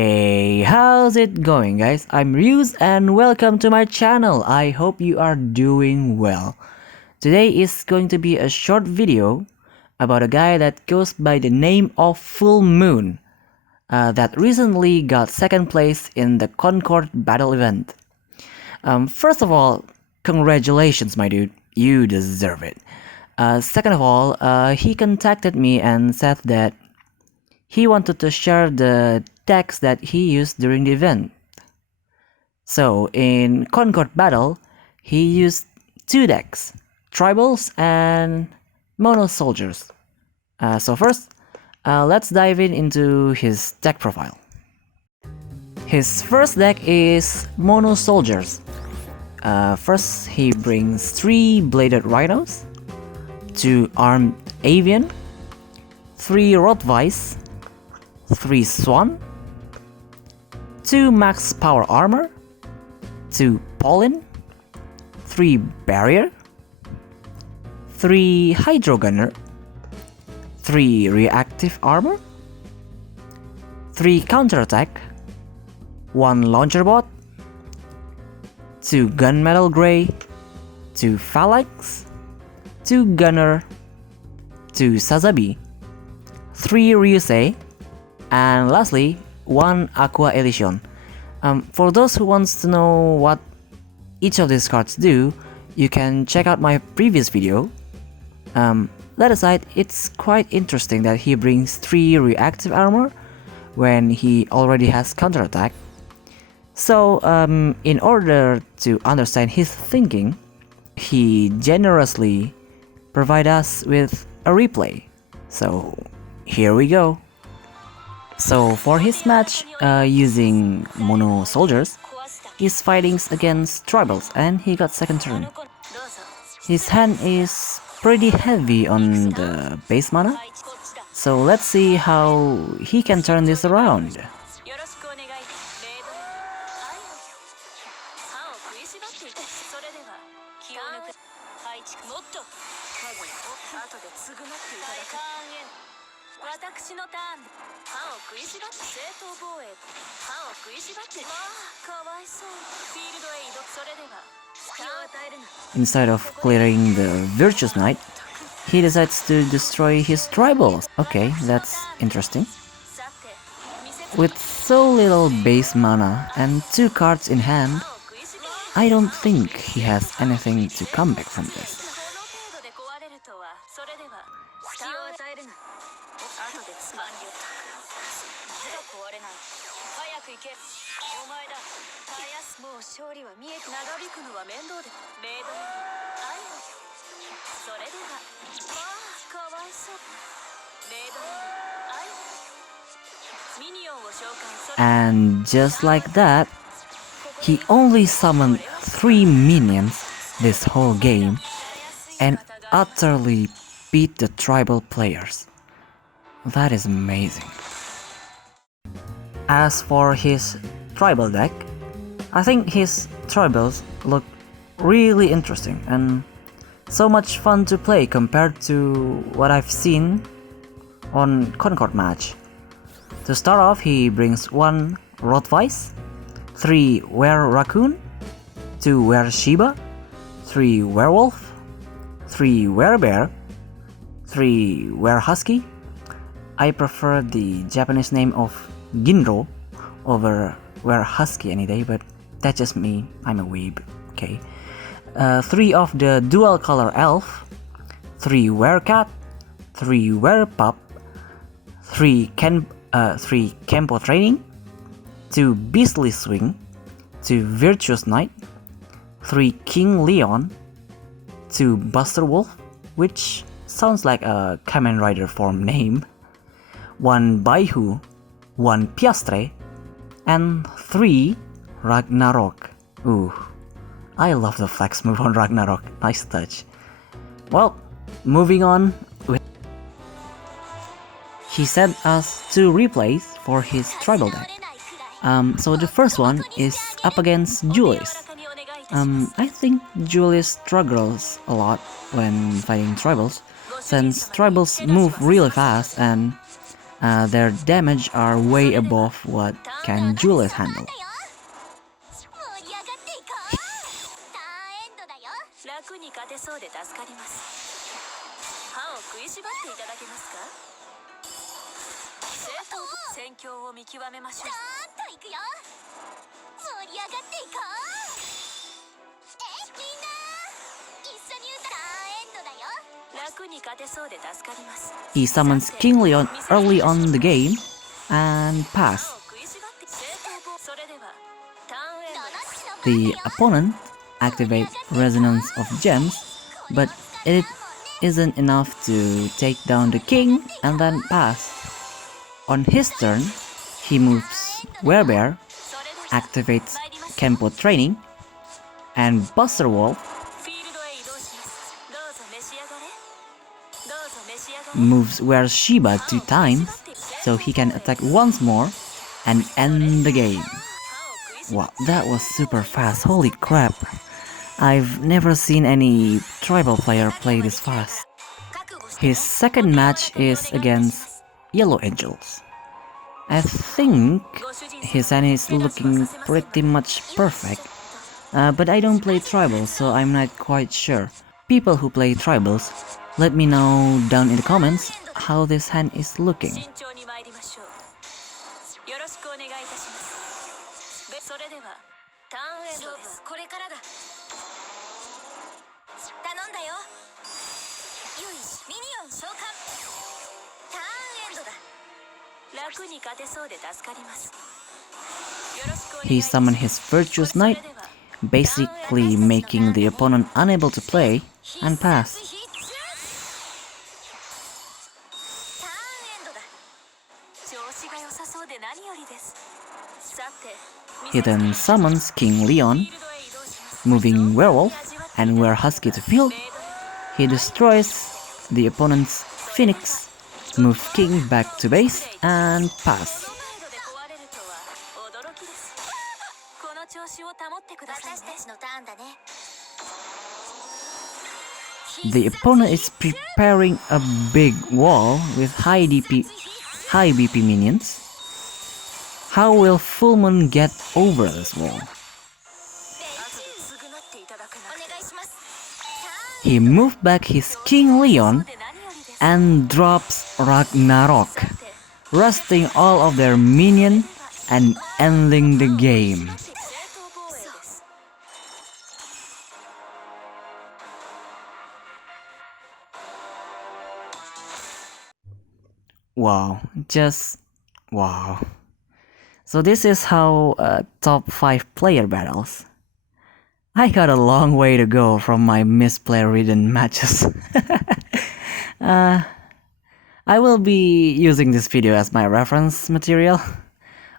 Hey, how's it going, guys? I'm Ryuz and welcome to my channel. I hope you are doing well. Today is going to be a short video about a guy that goes by the name of Full Moon that recently got second place in the Concord battle event. First of all, congratulations, my dude. You deserve it. Second of all, he contacted me and said that he wanted to share the decks that he used during the event. So in Concord battle, he used two decks, tribals and mono soldiers. So first, let's dive into his deck profile. His first deck is mono soldiers. First, he brings 3 bladed rhinos, 2 armed avian, 3 rottweiss, 3 swan, 2 max power armor, 2 pollen, 3 barrier, 3 hydro gunner, 3 reactive armor, 3 counterattack, 1 launcher bot, 2 gunmetal gray, 2 phalanx, 2 gunner, 2 sazabi, 3 ryusei, and lastly 1 aqua elision. For those who wants to know what each of these cards do, you can check out my previous video. That aside, it's quite interesting that he brings 3 reactive armor when he already has counterattack. So in order to understand his thinking, he generously provide us with a replay. So here we go. So for his match using mono soldiers, he's fighting against tribals and he got second turn. His hand is pretty heavy on the base mana, so let's see how he can turn this around. Instead of clearing the Virtuous Knight, he decides to destroy his tribals. Okay, that's interesting. With so little base mana and 2 cards in hand, I don't think he has anything to come back from this. And just like that, he only summoned 3 minions this whole game and utterly beat the tribal players. That is amazing. As for his tribal deck, I think his tribals look really interesting and so much fun to play compared to what I've seen on Concord match. To start off, he brings 1 rottweiss, 3 were-raccoon, 2 were-shiba, 3 werewolf, 3 were-bear, 3 were-husky. I prefer the Japanese name of Ginro over were-husky any day, but that's just me, I'm a weeb, okay. 3 of the dual color elf, 3 were-cat, 3 were-pup, 3 Kempo training, 2 beastly swing, 2 virtuous knight, 3 king leon, 2 buster wolf, which sounds like a Kamen Rider form name, 1 baihu, 1 piastre, and 3 Ragnarok. Ooh, I love the flex move on Ragnarok, nice touch. Well, moving on, he sent us 2 replays for his tribal deck. So the first one is up against Julius. I think Julius struggles a lot when fighting tribals, since tribals move really fast and Their damage are way above what can Julius handle. He summons King Leon early on in the game and pass. The opponent activates Resonance of Gems, but it isn't enough to take down the king and then pass. On his turn, he moves Werebear, activates Kempo Training, and Buster Wolf moves Wereshiba 2 times, so he can attack once more and end the game. Wow, that was super fast, holy crap. I've never seen any tribal player play this fast. His second match is against Yellow Angels. I think his hand is looking pretty much perfect, but I don't play tribals, so I'm not quite sure. People who play tribals, let me know down in the comments how this hand is looking. He summoned his Virtuous Knight, basically making the opponent unable to play and pass. He then summons King Leon, moving Werewolf and Werehusky to field. He destroys the opponent's Phoenix, move King back to base and pass. The opponent is preparing a big wall with high BP minions. How will Full Moon get over this wall? He moved back his King Leon and drops Ragnarok, rusting all of their minion and ending the game. Wow, just wow. So this is how top 5 player battles. I got a long way to go from my misplay-ridden matches. I will be using this video as my reference material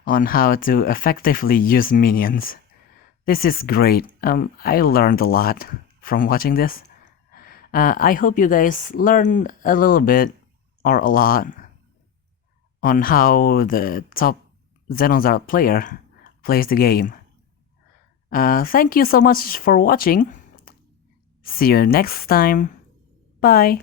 on how to effectively use minions. This is great. I learned a lot from watching this. I hope you guys learned a little bit or a lot on how the top Zenonzard player plays the game. Thank you so much for watching. See you next time. Bye.